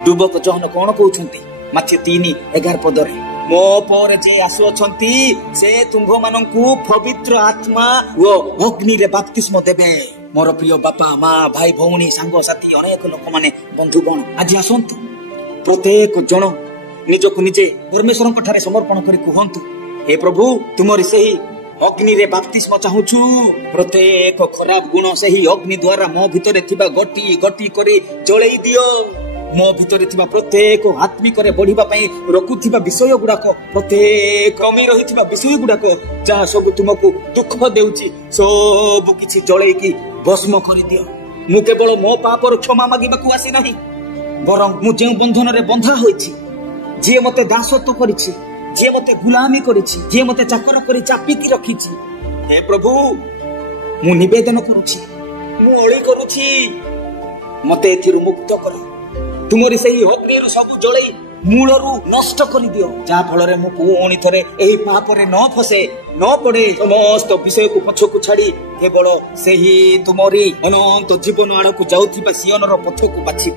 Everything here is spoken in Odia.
ଯୁବକ ଜହନ କଣ କହୁଛନ୍ତି ମାଥ୍ୟୁ 3:11 ପଦରେ ମୋ ପରେ ଯେ ଆସୁଅଛନ୍ତି ସେ ତୁମ୍ଭମାନଙ୍କୁ ପବିତ୍ର ଆତ୍ମା ଓ ଅଗ୍ନିରେ ବାପ୍ତିସ୍ମ ଦେବେ। ମୋର ପ୍ରିୟ ବାପା ମା ଭାଇ ଭଉଣୀ ସାଙ୍ଗସାଥୀ ଅନେକ ଲୋକମାନେ ବନ୍ଧୁଗଣ ଆଜି ଆସନ୍ତୁ ପ୍ରତ୍ୟେକ ଜଣ ନିଜକୁ ନିଜେ ପରମେଶ୍ୱରଙ୍କ ଠାରେ ସମର୍ପଣ କରି କୁହନ୍ତୁ ହେ ପ୍ରଭୁ ତୁମରି ସେହି ଅଗ୍ନିରେ ବାପ୍ତିସ୍ମ ଚାହୁଁଛୁ। ପ୍ରତ୍ୟେକ ଖରାପ ଗୁଣ ସେହି ଅଗ୍ନି ଦ୍ୱାରା ମୋ ଭିତରେ ଥିବା ଗୋଟି ଗୋଟି କରି ଜଳେଇ ଦିଅ। ମୋ ଭିତରେ ଥିବା ପ୍ରତ୍ୟେକ ଆତ୍ମିକରେ ବଢିବା ପାଇଁ ରୋକୁଥିବା ବିଷୟ ଗୁଡାକ ପ୍ରତ୍ୟେକ କମି ରହିଥିବା ବିଷୟ ଗୁଡାକ ଯାହା ସବୁ ତୁମକୁ ଦୁଃଖ ଦେଉଛି ସବୁ କିଛି ଜଳେଇକି ଭସ୍ମ କରିଦିଅ। ମୁଁ କେବଳ ମୋ ପାପର କ୍ଷମା ମାଗିବାକୁ ଆସି ନାହିଁ ବରଂ ମୁଁ ଯେଉଁ ବନ୍ଧନରେ ବନ୍ଧା ହୋଇଛି ଯିଏ ମତେ ଦାସତ୍ୱ କରିଛି ଯିଏ ମତେ ଗୁଲାମୀ କରିଛି ଯିଏ ମତେ ଚାକର କରି ଚାପିକି ରଖିଛି ହେ ପ୍ରଭୁ ମୁଁ ନିବେଦନ କରୁଛି ମୁଁ ଅଳି କରୁଛି ମତେ ଏଥିରୁ ମୁକ୍ତ କର। ତୁମରି ସେହି ଅଗ୍ନିରୁ ସବୁ ଜଳେଇ ମୂଳରୁ ନଷ୍ଟ କରିଦିଅ ଯାହା ଫଳରେ ମୁଁ ପୁଣି ଥରେ ଏହି ପାପରେ ନ ଫସେ ନ ପଡେ। ସମସ୍ତ ବିଷୟକୁ ପଛକୁ ଛାଡି କେବଳ ସେହି ତୁମରି ଅନନ୍ତ ଜୀବନ ଆଡକୁ ଯାଉଥିବା ସିୟନର ପଥକୁ ବାଛି